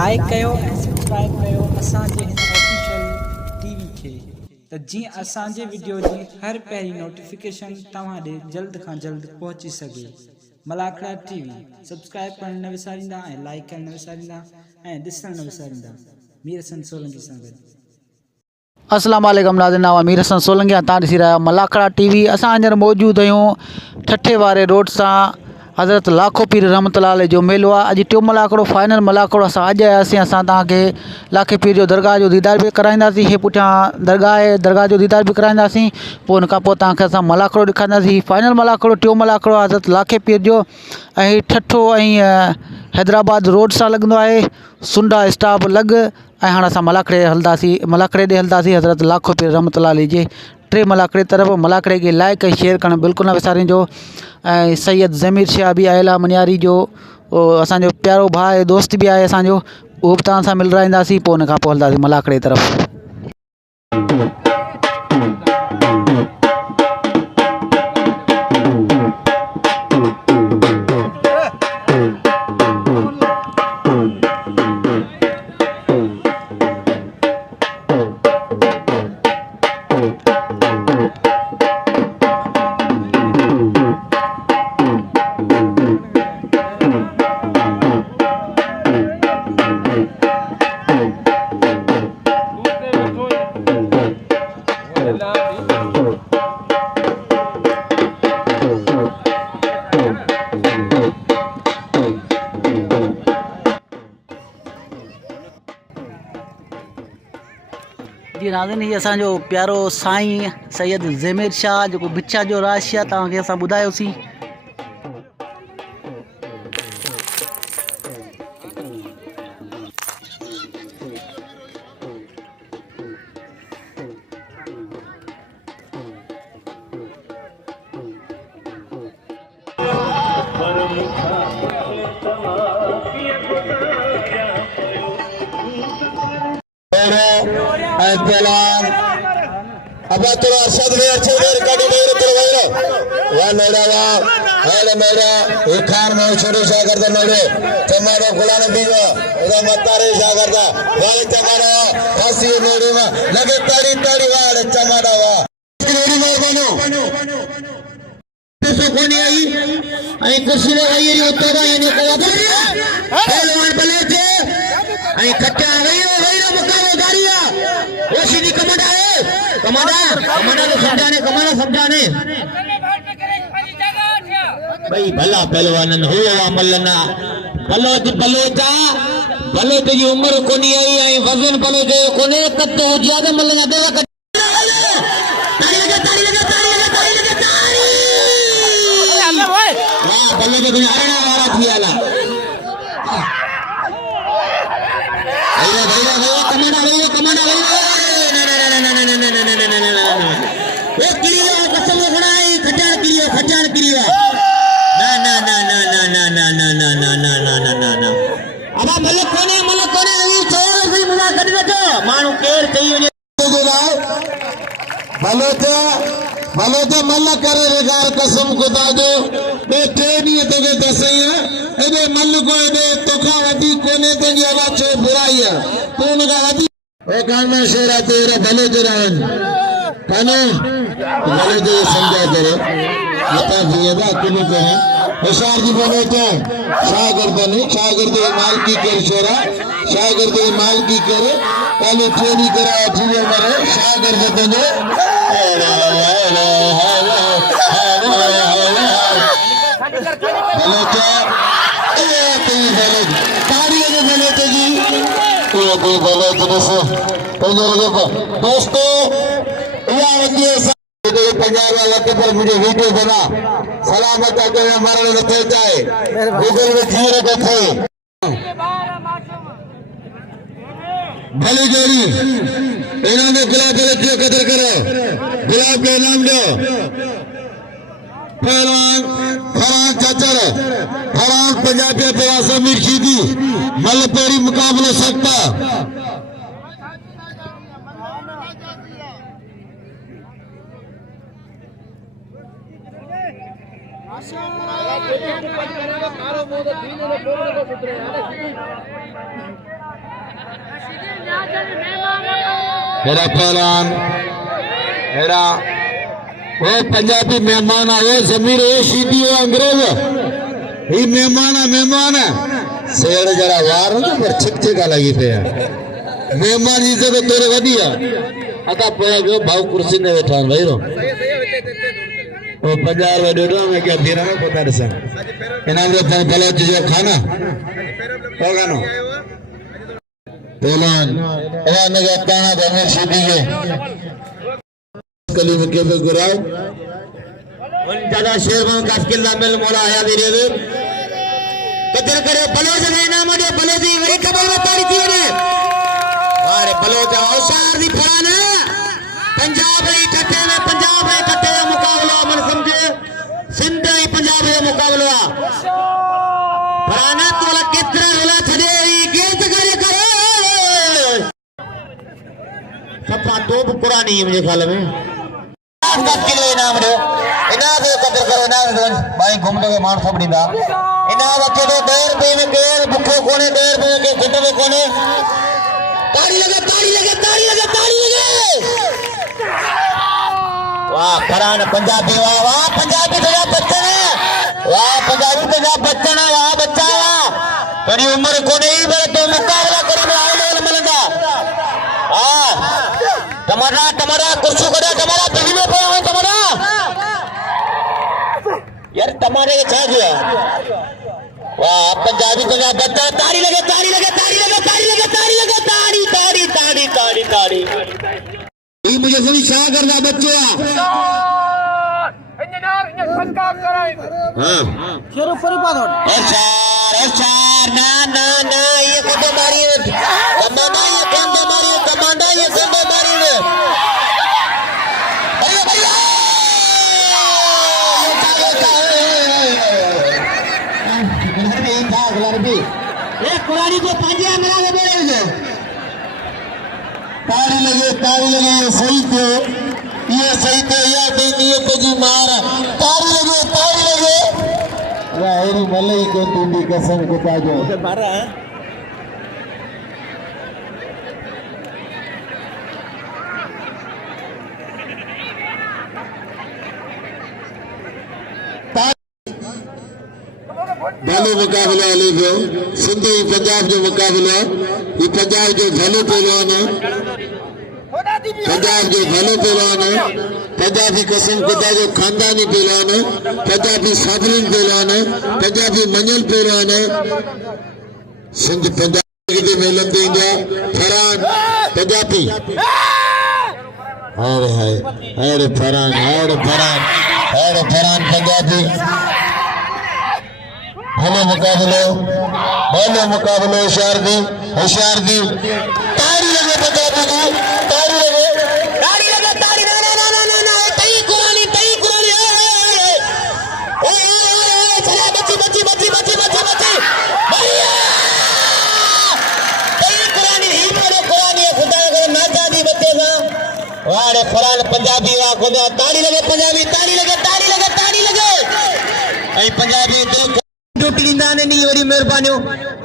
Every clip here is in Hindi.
लाइक कयो ऐं सब्सक्राइब कयो असांजे हिन ऑफिशियल टीवी खे त जीअं असांजे वीडियो जी हर पहिरीं नोटिफिकेशन तव्हां ॾे जल्द खां जल्द पहुची सघे। मलाखड़ा टीवी सब्सक्राइब करण न विसारींदा ऐं लाइक करण न विसारींदा ऐं ॾिसण न विसारींदा। मीर हसन सोलंकी सां गॾु। अस्सलाम वालेकुम नाज़रीन, नाम मीर हसन सोलंकी। तव्हां ॾिसी रहिया मलाखड़ा टीवी। असां हींअर मौजूदु आहियूं ठठे वारे रोड सां हज़रत लाखो पीर रहमतुल्लाह अलैह जो मेलो आहे। अॼु टियों मलाखड़ो फाइनल मलाखड़ो असां अॼु आयासीं। असां तव्हांखे लाखे पीर जो दरगाह जो दीदार बि कराईंदासीं। हे पुठियां दरगाह आहे, दरगाह जो दीदार बि कराईंदासीं। पोइ हुन खां पोइ तव्हांखे असां मलाखड़ो ॾेखारींदासीं। फाइनल मलाखड़ो टियों मलाखड़ो आहे हज़रत लाखे पीर जो ऐं ठठो ऐं हैदराबाद रोड सां लॻंदो आहे। सुंडा स्टॉप लॻ ऐं हाणे असां मलाखड़े मलाखड़े ॾे हलंदासीं हज़रत लाखो पीर रहमतुल्लाह अलैह जे टे मलाखड़े तरफ़। मलाखड़े खे लाइक ऐं शेयर करणु बिल्कुलु न विसारिजो। ऐं सैयद ज़मीर शाह बि आयल आहे मनियारी जो, असांजो प्यारो भाउ आहे, दोस्त बि आहे असांजो, उहो बि तव्हां सां मिलराईंदासीं। पोइ हुन खां पोइ हलंदासीं मलाखड़े तरफ़। जी नाज़रीन, ही असांजो प्यारो साईं सैयद ज़मीर शाह जेको बिच्छा जो राशि आहे, तव्हांखे असां ॿुधायोसीं। अब तो अरशद में अच्छे देर कड़ी देर तो वैर वा मेरा वा हेड मेरा एक खान में छोटे शा करता मेरे तुम्हारे गुलाम बीवा उधर मतारे शा करता वाले तुम्हारा फांसी मेरे में लगे ताड़ी ताड़ी वाले तुम्हारा वा मेरी मेहरबानो तो कोनी आई आई कुर्सी ले आई ये उत्तरा ये नहीं करा पहलवान बले थे आई कट्टा गई ना मुकाबला दारिया वो सीधी कमांडा है कमांडा तो समझाने भाई भला पहलवानन हुआ मल्लना बलोच जी उम्र कोनी आई आई वजन बलोच कोने कत हो ज्यादा मल्लना देवा ताली लगा वाह बलोच तो हरना वाला थी आला कमांडा भलो मल करे रेगार कसम खुदा जो बे टेनी तो के दसैया एबे मल को एबे तोखा वदी कोने ते आवा छो बुराई है तू उनका वदी ओ कान में शेरा तेरे भले जरान कानो भले जो समझा करे यता दिएदा कुनी करे होशियार जी बोले तो शागिर्द माल की कर शेरा शागिर्द माल की करे पहले चोरी करा जीवे मरे शागिर्द तो दोस्तों पंजाब वक्त पर मुझे वीडियो बना सलामत आके मरण न थे जाए गूगल में खीर रखे भली जोरी इन्होंने गुलाब के लड़कियों कदर करो गुलाब के नाम दो पहलवान फरहान चाचर फरहान पंजाबी प्रवासी मिर्शीदी मलपेरी मुकाबले सकता हेड़ा पहलवान हेड़ा वो पंजाबी मेहमान आए जमीर वो सीधी वो अंग्रेज ही मेहमान है सेड़ जरा वार ना पर छिक लगी पे मेहमान जी से तो तोरे वदिया अता पोया गयो भाव कुर्सी ने बैठा भाई रो वो 50 रुपए दे दो मैं क्या तेरा ना पता दसा इनाम रे बलोच जो खाना होगा ना पहलवान एवा ने ताना जमीर सीधी के कली में के गुराव उन ज्यादा शेर में काफ किला मिल मोला आया दे रे कदर करे बलोच ने नाम दे बलोची वही खबर बताई थी ने अरे बलोच औसार दी फराना पंजाब ही ठट्टे में पंजाब है ठट्टे का मुकाबला मन समझे सिंध ही पंजाब का मुकाबला फराना तोला कितना रोला छदे गेंद करे करे सफा तो पुरानी है मुझे ख्याल में का किलो इनाम दो इना दे कदर करो ना भाई घूम के मान सब दीदा इना बच्चे तो देर पे में देर भूखे कोने देर पे के खिट में कोने ताड़ी लगे वाह फरान पंजाबी वाह पंजाबी तेरा बच्चा है वाह पंजाबी तेरा बच्चा है वाह बच्चा तेरी उम्र कोने ही बड़े तो मुकाबला करे में आए ले मिलदा हां टमारा कुर्सी करे टमारा बिजली में पड़ा है टमारा यार टमारे के छा गया वाह पंजाबी तेरा बच्चा ताड़ी लगे ताड़ी ये मुझे सभी शाह करना बच्चे हां शेरो परिपा दो चार ना ये कदे मारी कमांडा ये कंदे मारी अरे भैया ये भाग लड़बी ये कुरानी को पांजिया मेरा के बोले जो ताड़ी लगे ये सही थे या नियत जी मार ताड़ी लगे वाह मलई को तुंडी कसम को पाजो मारा है भलो मुकाबला हले पियो सिंधी पंजाब जो मुकाबला ये पंजाब जो भलो पहलवान है पंजाब जो भलो पहलवान है पंजाबी कसम खुदा जो खानदानी पहलवान है पंजाबी साबरीन पहलवान है पंजाबी मंजल पहलवान है सिंध पंजाब के मेलन देंगे फरान पंजाबी अरे फरान पंजाबी भलो मुकाबलो होशियार दी ताड़ी लगे पंजाबी की ताड़ी लगे ना तई कुरानी चला बच्ची भैया तई कुरानी ही मेरे कुरानी खुदा करे ना जादी बच्चे सा वारे फरान पंजाबी वा खुदा ताड़ी लगे पंजाबी ताड़ी लगे आई पंजाबी दिल टींदा ने नहीं ओरी मेहरबानियो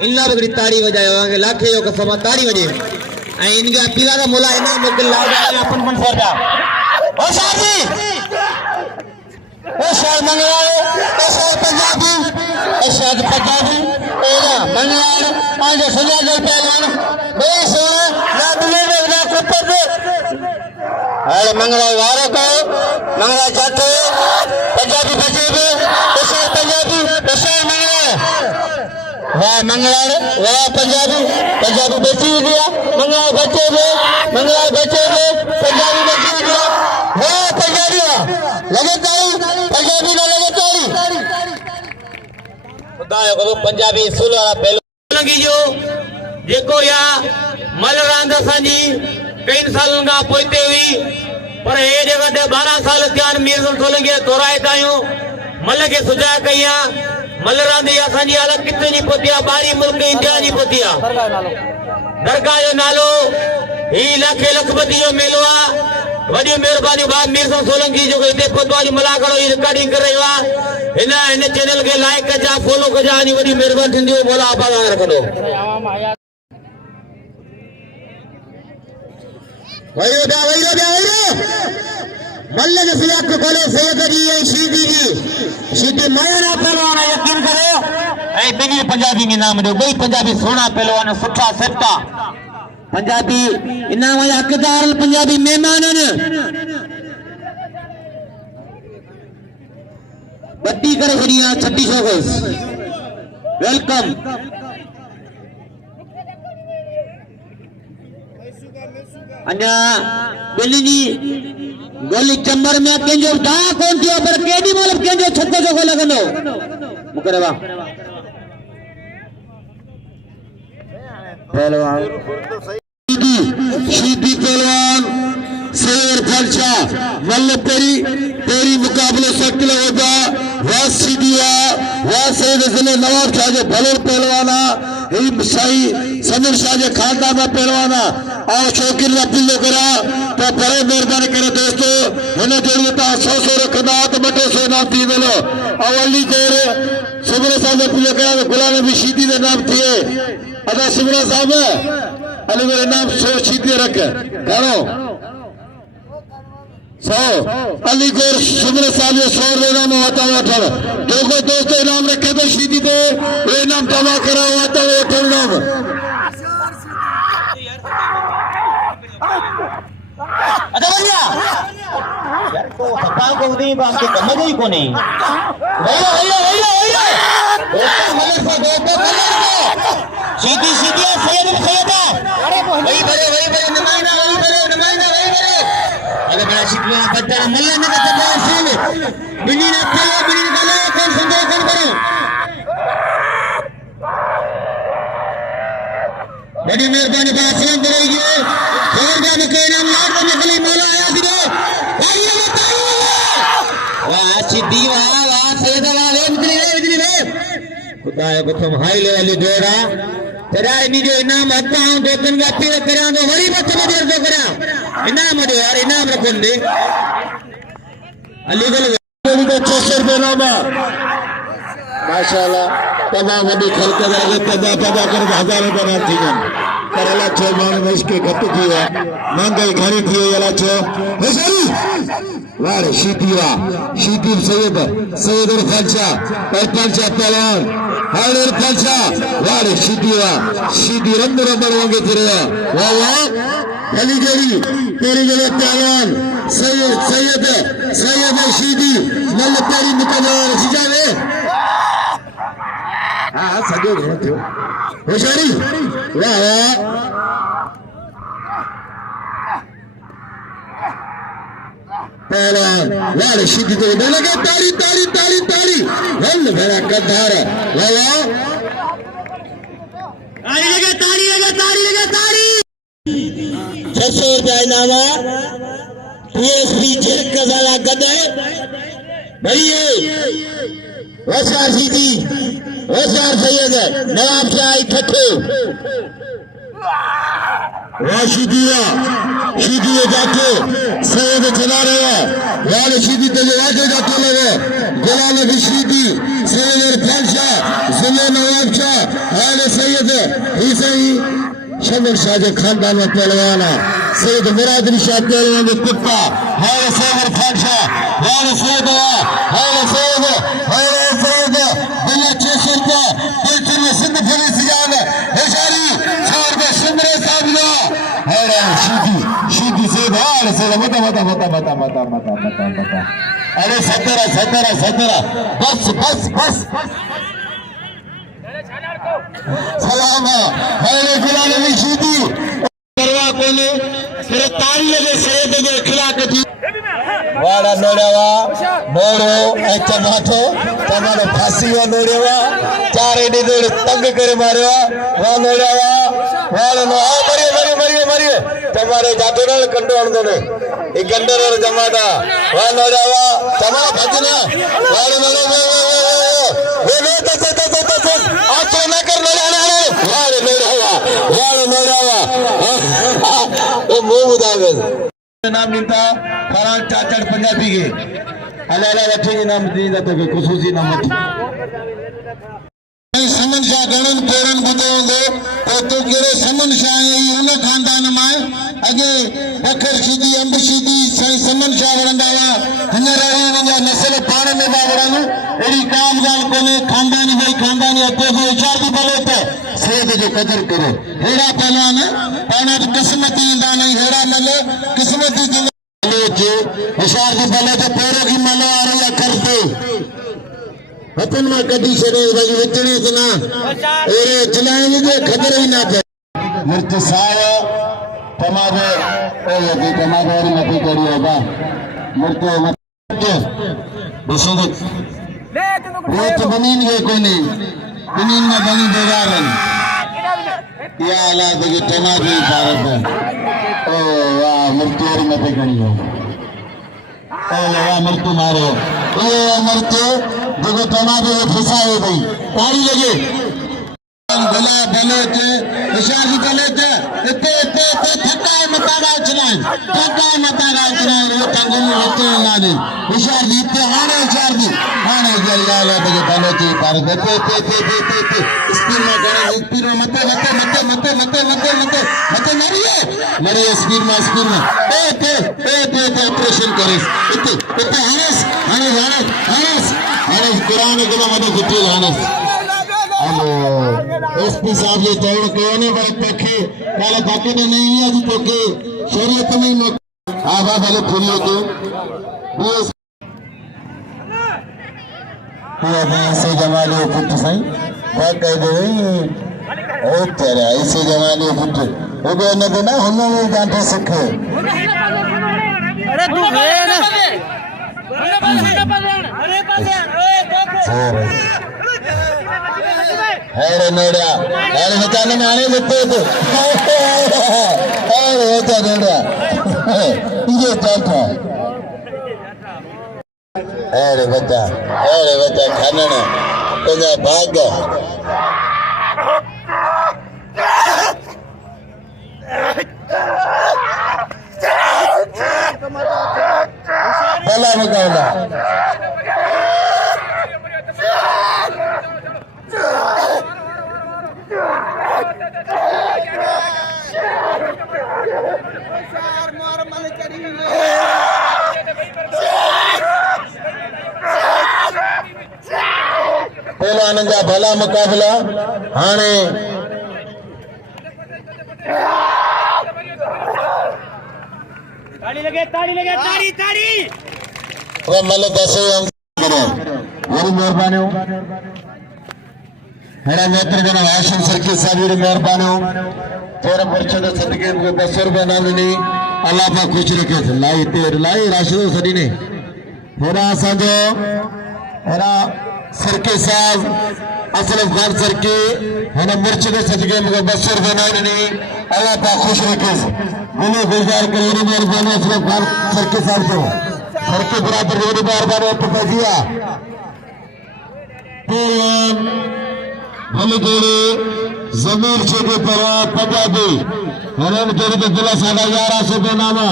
इल्ला बगड़ी ताड़ी बजायो आगे लाखे यो कसम ताड़ी बजे ए इनके पीला का मोला इना मोकल ला जाए अपन सरदा ओ साजी ओ शाह मंगलाए ओ शाह पंजाबी एरा मंगलाए आज सजा दे पहलवान बे सोना ना दुले ना कुत्ते दे अरे मंगला वारो को मंगला जाते पंजाबी बजे बे ओ शाह पंजाबी वाह मंगलार वाह पंजाबी बची गया मंगला बचे पंजाबी बची गया वाह पंजाबी लगे ताली पंजाबी ना लगे ताली खुदा को पंजाबी सुल वाला पहले लगी जो जेको या मल रांद साजी कई सालन का पोइते हुई पर ए जगह ते 12 साल त्यान मीर सोलंगे तोराए तायो मल के सुजा कया मलरांदे असांजी हालत किथे नहीं पहुतिया बारी मुल्क इंडिया नहीं पहुतिया दरगाह जो नालो ही लाखे लखपति जो मेलो आ वडी मेहरबानी बाद मीर सोलंकी जो इते पहुतो मलाकड़ो ही रिकॉर्डिंग कर रही है इन चैनल के लाइक कजा फॉलो कजा नी वडी मेहरबानी थींदी मोला आभार रखंदो मल्ल के सियाक को खोले सैयद जी ये शीदी मायना पहलवान यकीन करो ऐ बिनी पंजाबी इनाम दो कोई पंजाबी सोना पहलवान सुठा सट्टा पंजाबी इनाम या हकदार पंजाबी मेहमान ने बत्ती करे खड़िया 3600 गज वेलकम अन्या बिल्ली गोली चंबर में केंजो दा कौन थी पर केडी मतलब केंजो छक्को जो लगनो मुकरवा पहलवान शीदी पहलवान शेर फलसा मल्ल तेरी मुकाबले शक्ल होगा वाह सीधिया वाह सैयद जिले नवाब शाह जो भलोर पहलवाना ही शाही समीर शाह जो खानदान में पहलवाना और शौकीन रफीलो करा तो बड़े मेहरबानी करे दोस्तों उन्हें जरूरत 100 रखना तो बटे 100 नाम थी मिलो अवली देर सुबह साहब ने पूजा करा तो गुलाम भी शीदी के नाम थिए अदा सुबह साहब अली मेरे नाम 100 शीदी रख करो 100 अली को सुबह साहब 100 लेना में होता हुआ था जो कोई दोस्तों इनाम रखे तो शीदी दे वो इनाम जमा करा हुआ था वो ठल नाम अच्छा भैया यार तो सत्ता को नहीं बात के समझ ही को नहीं भैया सीधी सैयद अरे वही बड़े नुमाइंदा अरे बड़ा शिकवा बच्चा मल्ला ने कहा से बिनी ने गला कौन संदेह करो बड़ी मेहरबानी बात से करेगी और क्या कोई नाम याद करने के लिए मौला आया दिलो वाह सीधी वाह सैयद वाले बिजली रे खुदा को तुम हाई लेवल जोड़ा तेरा इनी जो इनाम हत्ता हूं 2-3 व्यक्ति करा तो वरी बच्चे में देर दो करा इनाम दो यार इनाम रखो दे अलीगल को 600 रुपए नामा माशाल्लाह तमाम वडी खर्च लगे पैदा कर 1000 रुपए ना थी पर अला छो माण्हू में इसके घट थी महंगाई घणी थी अला छो सही वारे शीदी सैयद फलसा और फलसा पहलवान हाले फलसा वारे शीदी रंग वांगे थे वाह वाह गली तेरी गली पहलवान सैयद शीदी मल तेरी मुकदर सिजावे हाँ सजो घणो थियो होशियारी वाह वाह पहलवान वाले शीदी तो लगे ताली हल मेरा कद्दार वाह वाह लगे ताली 600 रुपया इनाम पीएसपी झिरक वाला गदे भैया होशियार शीदी होशियार सैयद नवाब शाह ठठे शीदी जाके सैयद चला रहे वाले शीदी तो वाके जाके लगे गुलाम भी शीदी सैयद फलसा जिले नवाब शाह वाले सैयद ही सही शमर शाह जो खानदान में पहलवाना सैयद मुरादरी शाह पहलवान के कुत्ता वाले सैयद फलसा वाले सैयद बिल्ला 600 रुपया पेट्रोल में सिंध फरी सिजान होशियारी 100 रुपया सुमरे साबिला शीदी से बाहर से मता अरे 17 बस सलाम है गुलाम अली शीदी करवा कोने फिर ताली लगे सैयद के खिलाफ थी वाड़ा नोड़वा मोरो ए टमाटो फांसी वा नोड़वा चार एडी दौड़ तंग करे मारवा वा नोड़वा वाड़ा नो आ मरियो तुम्हारे जाटोरल कंट्रोल दोने ई गंडरर जमादा वा नोड़वा तमा भजना वाड़ा नोड़वा वे लो तो आचो न कर नोड़ाना वाड़ा नोड़वा ओ मुंह बुदावे नाम नीता फरान चाचड़ पंजाबी के अलाला वठे नाम दी तो खुशूसी नाम समन शाह गणन कोरन बुधो होंगे तो तू केड़े समन शाह है उन खानदान में अगे बकर शीदी अंब शीदी समन शाह वरंदा हुआ हिन रही वंजा नस्ल पाण में बा वरन एड़ी काम गाल कोने खानदानी भाई खानदानी अते को इशार दी बोले तो सेहत जो कदर करो हेड़ा पहलवान पाण किस्मती इंदा नहीं हेड़ा मले किस्मती जी जे इशार दी बोले तो पेरो की मलो आ रही करते वतन में कदी छड़े भाई विचणे तना ए चलाएंगे जे खबर ही ना पे मिर्च साया टमाटो ओ ये टमाटो और मत करियो बा मिर्च बसो वो तो बनीन के कोने बनीन में बनी बेगारन या अल्लाह के टमाटो ही भारत ओ वाह मिर्च और मत करियो ओ वाह मिर्च मारो ओ मिर्च देखो टमाटो फंसाए भाई ताली लगे भला भले थे इशार की भले थे इतने इतने इतने थकाए मतारा चलाएं वो तंगों में होते हैं लाने इशार दी इतने हाने जल्ला ला बगे भले थे पर इतने स्पीड में गणे मते मरिए स्पीड में इतने ऑपरेशन करे इतने हानेस कुरान के मदद कुटी हानेस हेलो एसपी साहब ये तौड़ कोने पर पखे काला बाकी ने नहीं है जी तो के शरीयत में आवा वाले फुलियो तो बस ये ऐसे जमाने पुट सही क्या कह दे ओ तेरा ऐसे जमाने पुट वो को न देना हम लोग जानते सीखे अरे तू है ना अरे नोड़ा अरे बताने में आने देते तो अरे होता नोड़ा ये चलता अरे बता खाना ना तो जा भाग भला मुकाबला पहलवान जा भला मुकाबला हाने ताली लगे ताड़ी वो मतलब दसो हम करो बड़ी मेहरबानी हो मेरा मित्र जना आशिम सर्किल साहब जी मेहरबानी हो तेरा मुर्शिद सदके को 200 रुपया नालनी अल्लाह पाक खुश रखे लाई राशिदो सदी ने मेरा साजो मेरा सर्किल साहब असलम खान सर्की मेरा मुर्शिद सदके को 200 रुपया नालनी अल्लाह पाक खुश रखे बोले गुलजार करिए मेहरबानी असलम खान सर्किल साहब को सर्किल बराबर रोड मेहरबानी तो फजिया भलगोड़े जमीर छोटे परा पंजाबी हरन जोड़ी तो जिला सादा 1100 पे नामा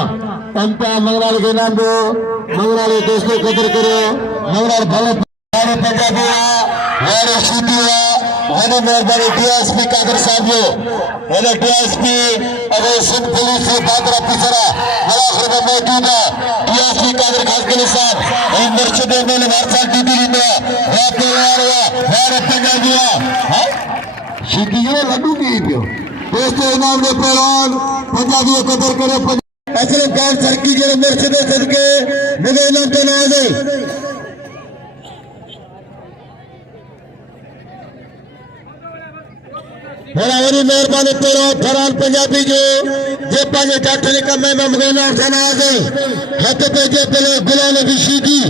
अंता मंगराल के नाम दो मंगराल दोस्तों कदर करो मंगराल भले पंजाबी वारे सीटिया हने मेहरबानी डीएसपी कादर साहब जो हने डीएसपी अगर सिंध पुलिस से बादरा पिसरा मलाखर में मौजूद है डीएसपी कादर खासगली साहब इन मुर्शिद में वारसा टीटी में वापस वारे पंजाबी सीटियों लड्डू की पियो दोस्तों इनाम दे पहलवान पंजाबी कदर करे असले गांव सरकी जो मुर्शिद सदके मुझे इनाम तो ना दे मेरा वरी मेहरबानी तेरो फरान पंजाबी जो जे पाने टाटने का मैं मगना सना गए हाथ पे जे पहले गुलाम भी शीदी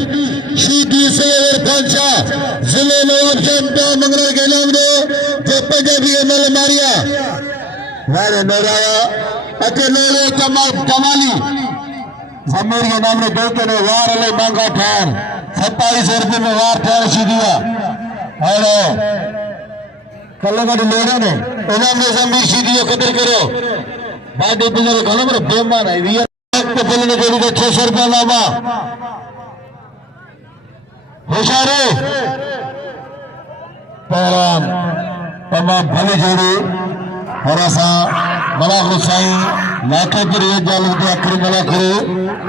से पंचा जिले में जनता मंगल के नाम दो जे पंजाबी एमएल मारिया वारे मेरा अकेले कमाली जमीर के नाम ने दो के वार ले मांगा ठार 2700 रुपये में वार ठार सीधिया हेलो कल्लगढ़ लोड़ा ने इनाम में जमीर सीधी कदर करो बाडी बिजर घणो बड़ो बेमान है वीर को बोलने जोड़ी को 600 रुपया लावा होशियारे पहलवान तमाम भली जोड़ी और असा बड़ा खुशाई लाखे की रेत जाल के आखिरी बड़ा करो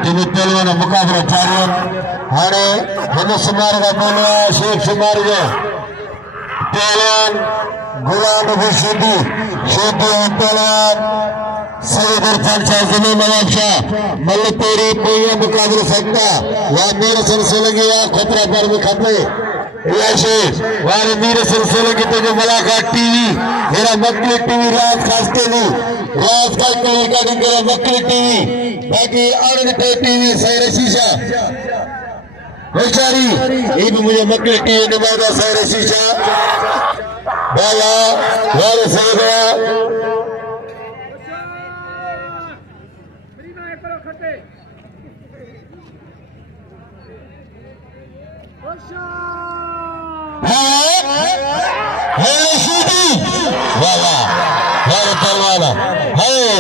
टीम पहलवान मुकाबला चारियन हारे हिंदू समाज का बोला शेख समाज का पहलवान गुलाम नबी शेदी पहलवान सैयद इरफान शाह ज़मीन नवाब शाह मल्लपेरी पोया मुकाबला सकता वह मेरे सिलसिले की खतरा पर में खपे वारे मीर सिलसिले की तो जो मुलाकात टीवी मेरा मक्कली टीवी रात खासते नहीं रात का टीवी का दिन मेरा मक्कली टीवी बाकी अड़ते टीवी सैर शीशा बेचारी ये भी मुझे मक्कली टीवी निभाता सैर शीशा बाला वारे सही गया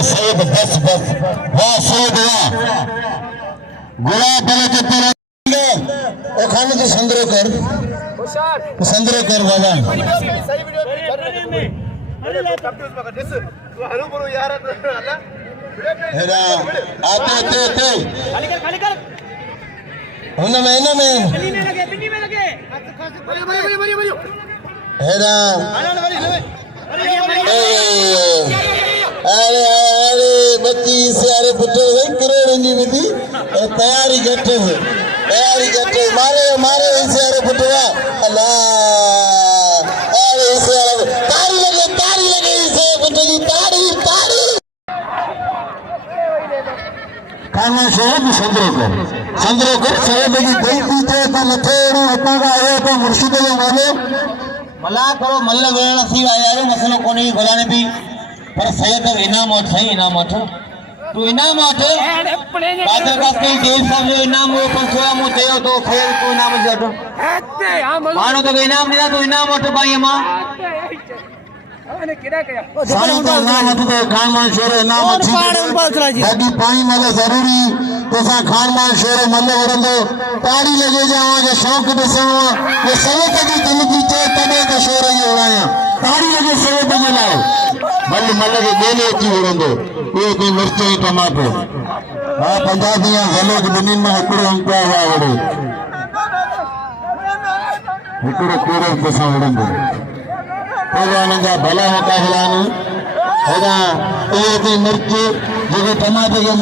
सैयद बस बस वाह सैयद वाह गुलाब वाले के तेरा ओ खाने तो संद्रो कर बाबा हेरा आते खाली कर इनमें हेरा अरे बच्ची से अरे पुट्टे करोड़ जी विधि तैयारी गट्टे मारे इसे अरे पुट्टवा अल्लाह अरे इसे तारी लगे इसे पुट्टे की तारी कामा शहर संद्रो कर शहर की कोई पीछे तो लथेड़ू अपना का आया तो मुर्शिद जो माने मला करो मल्ल वेण थी आया रे मसलो कोनी गोलाने भी पर सैयद इनाम और सही इनाम तो इनाम बादल का कई देव साहब जो इनाम वो पंचोया मो चयो तो खेल को इनाम जटो मानो तो इनाम नहीं तो इनाम और भाई मां सालों का नाम तो खानमान शेरो नाम अच्छी बाकी पानी मले जरूरी तो सा खानमान शेरो मले वरंदो ताड़ी लगे जाओ जो शौक दिसो ये सवे की दिल की चे तबे तो शेरो ही होया ताड़ी लगे सवे पे लाओ मले के गेले की वरंदो ये कोई मिर्च टमाटो हां पंजाबिया गले की बनी में हकड़ो अंका हुआ वड़े हकड़ो कोरे बसा वरंदो पहलवान भला मुकाबला मिर्च जो टमाटे के